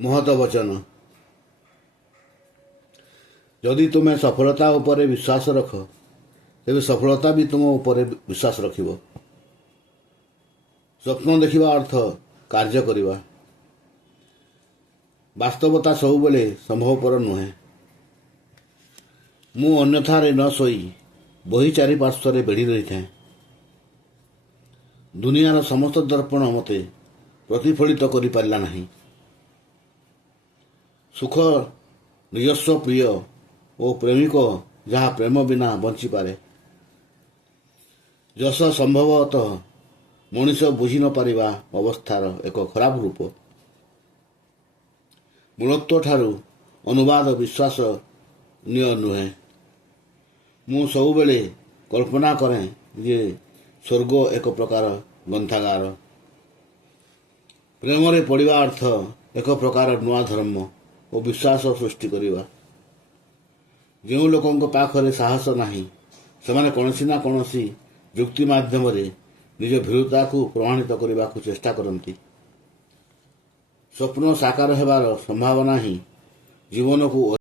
महत वचन। जदि तुम्हें सफलता उपरे विश्वास रख तेबे सफलता भी तुम उपरे विश्वास रखिब। स्वप्न देखिबा अर्थ कार्य करिबा। वास्तवता सबुबेले संभवपर नुहे। मु अन्यथारे न सोई बही चारिपार्श्वरे बेढ़ी रही था। दुनियार समस्त दर्पण मते प्रतिफलित करि पारिला नहीं। सुख निजस्व प्रिय और प्रेमिक जहाँ प्रेम बिना बंची पारे। जस संभवतः मनीष बुझी न पारिबा अवस्थार एक खराब रूप। मूलत्व ठारू अनुवाद विश्वास निय नुहे। मु सबुबेले कल्पना करें जे स्वर्ग एक प्रकार ग्रंथागार। प्रेम रे पड़िबा अर्थ एक प्रकार नुआ धर्म और विश्वास सृष्टि करिबा। जो लोकों पाखरे साहस नहीं सेमाने कौनसी ना कौनसी युक्ति माध्यम रे निज भीरुता को प्रमाणित करने को चेष्टा करती। स्वप्न साकार हेबार संभावना ही जीवन को